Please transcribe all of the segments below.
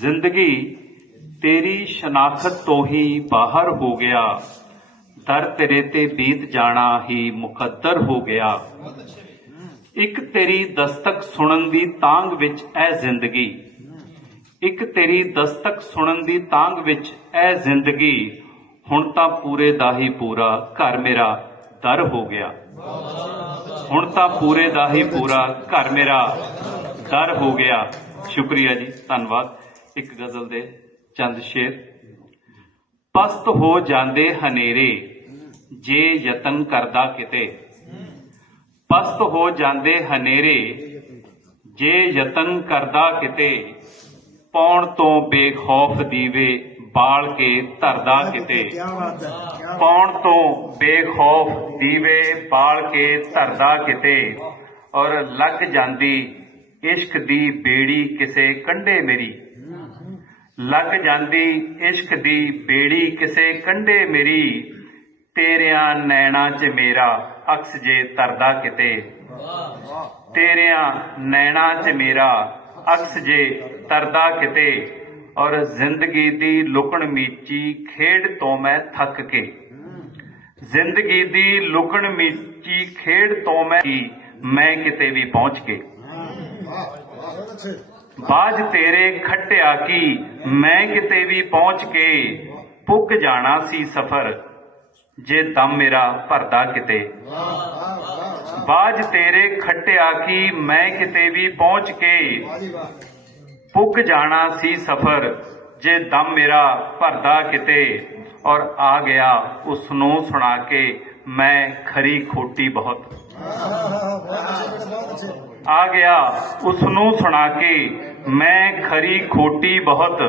ਜ਼ਿੰਦਗੀ ਤੇਰੀ ਸ਼ਨਾਖਤ ਤੋਂ ਹੀ ਬਾਹਰ ਹੋ ਗਿਆ। ਦਰ ਤੇਰੇ ਤੇ ਬੀਤ ਜਾਣਾ ਹੀ ਮੁਕੱਦਰ ਹੋ ਗਿਆ। ਇੱਕ ਤੇਰੀ ਦਸਤਕ ਸੁਣਨ ਦੀ ਤਾਂਗ ਵਿੱਚ ਇਹ ਜ਼ਿੰਦਗੀ। ਇੱਕ ਤੇਰੀ ਦਸਤਕ ਸੁਣਨ ਦੀ ਤਾਂਗ ਵਿੱਚ ਇਹ ਜ਼ਿੰਦਗੀ। ਹੁਣ ਤਾਂ ਪੂਰੇ ਦਾ ਹੀ ਪੂਰਾ ਘਰ ਮੇਰਾ ਦਰ ਹੋ ਗਿਆ। ਹੁਣ ਤਾਂ ਪੂਰੇ ਦਾ ਹੀ ਪੂਰਾ ਘਰ ਮੇਰਾ ਦਰ ਹੋ ਗਿਆ। ਸ਼ੁਕਰੀਆ ਜੀ, ਧੰਨਵਾਦ। ਇੱਕ ਗਜ਼ਲ ਦੇ ਚੰਦ ਸ਼ੇਰ। ਪਸਤ ਹੋ ਜਾਂਦੇ ਹਨੇਰੇ, ਜੇ ਯਤਨ ਕਰਦਾ ਕਿਤੇ। ਪਸਤ ਹੋ ਜਾਂਦੇ ਹਨੇਰੇ, ਜੇ ਯਤਨ ਕਰਦਾ ਕਿਤੇ। ਪੌਣ ਤੋਂ ਬੇਖੌਫ ਦੀਵੇ ਬਾਲ ਕੇ ਧਰਦਾ ਕਿਤੇ। ਪਾਉਣ ਤੋਂ ਬੇਖੌਫ ਦੀਵੇ ਬਾਲ ਕੇ ਧਰਦਾ ਕਿਤੇ। ਔਰ ਲੱਗ ਜਾਂਦੀ ਇਸ਼ਕ ਦੀ ਬੇੜੀ ਕਿਸੇ ਕੰਢੇ ਮੇਰੀ। ਲੱਗ ਜਾਂਦੀ ਇਸ਼ਕ ਦੀ ਬੇੜੀ ਕਿਸੇ ਕੰਢੇ ਮੇਰੀ ਤੇਰਿਆਂ ਨੈਣਾ 'ਚ ਮੇਰਾ ਅਕਸ ਜੇ ਤਰਦਾ ਕਿਤੇ ਤੇਰਿਆਂ ਨੈਣਾ 'ਚ ਮੇਰਾ ਅਕਸ ਜੇ ਤਰਦਾ ਕਿਤੇ ਔਰ ਜ਼ਿੰਦਗੀ ਦੀ ਲੁਕਣ ਮੀਚੀ ਖੇਡ ਤੋਂ ਮੈਂ ਥੱਕ ਕੇ ਜ਼ਿੰਦਗੀ ਦੀ ਲੁਕਣ ਮੀਚੀ ਖੇਡ ਤੋਂ ਮੈਂ ਮੈਂ ਕਿਤੇ ਵੀ ਪਹੁੰਚ ਕੇ ਬਾਜ ਤੇਰੇ ਖੱਟਿਆ ਕੀ? ਮੈਂ ਕਿਤੇ ਵੀ ਪਹੁੰਚ ਕੇ ਪੁੱਗ ਜਾਣਾ ਸੀ ਸਫਰ, ਜੇ ਦਮ ਮੇਰਾ ਭਰਦਾ ਕਿਤੇ। ਬਾਜ ਤੇਰੇ ਖੱਟਿਆ ਕੀ? ਮੈਂ ਕਿਤੇ ਵੀ ਪਹੁੰਚ ਕੇ ਵਾਹ ਜਾਣਾ ਸੀ ਸਫਰ, ਜੇ ਦਮ ਮੇਰਾ ਭਰਦਾ ਕਿਤੇ। ਔਰ ਆ ਗਿਆ ਉਸ ਨੂੰ ਸੁਣਾ ਕੇ ਮੈਂ ਖਰੀ ਖੋਟੀ ਬਹੁਤ। ਆ ਗਿਆ ਉਸ ਨੂੰ ਸੁਣਾ ਕੇ ਮੈਂ ਖਰੀ ਖੋਟੀ ਬਹੁਤ।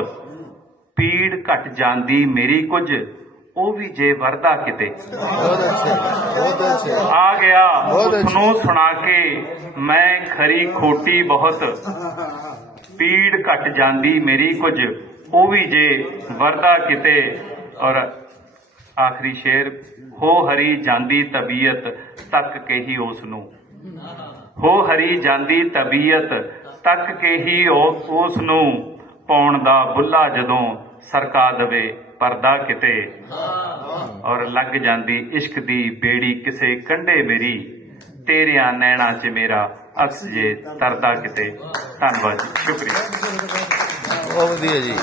ਪੀੜ ਘਟ ਜਾਂਦੀ ਮੇਰੀ ਕੁਝ ਉਹ ਵੀ ਜੇ ਵਰਦਾ ਕਿਤੇ। ਆ ਗਿਆ ਉਸ ਨੂੰ ਸੁਣਾ ਕੇ ਮੈਂ ਖਰੀ ਖੋਟੀ ਬਹੁਤ। ਪੀੜ ਘਟ ਜਾਂਦੀ ਮੇਰੀ ਕੁਝ ਉਹ ਵੀ ਜੇ ਵਰਦਾ ਕਿਤੇ। ਔਰ ਆਖਰੀ ਸ਼ੇਰ, ਹੋ ਹਰੀ ਜਾਂਦੀ ਤਬੀਅਤ ਤੱਕ ਕੇ ਹੀ ਉਸ ਨੂੰ ਹੋ ਹਰੀ ਜਾਂਦੀ ਤਬੀਅਤ ਤੱਕ ਕੇ ਹੀ ਉਸ ਨੂੰ ਪਾਉਣ ਦਾ ਬੁੱਲਾ ਜਦੋਂ ਸਰਕਾ ਦਵੇ, ਪਰਦਾ ਕਿਤੇ। ਔਰ ਲੱਗ ਜਾਂਦੀ ਇਸ਼ਕ ਦੀ ਬੇੜੀ ਕਿਸੇ ਕੰਢੇ ਮੇਰੀ। ਤੇਰਿਆਂ ਨੈਣਾ 'ਚ ਮੇਰਾ ਅਕਸ ਜੇ ਤਰਦਾ ਕਿਤੇ। ਧੰਨਵਾਦ ਸ਼ੁਕਰੀਆ। ਬਹੁਤ ਵਧੀਆ ਜੀ।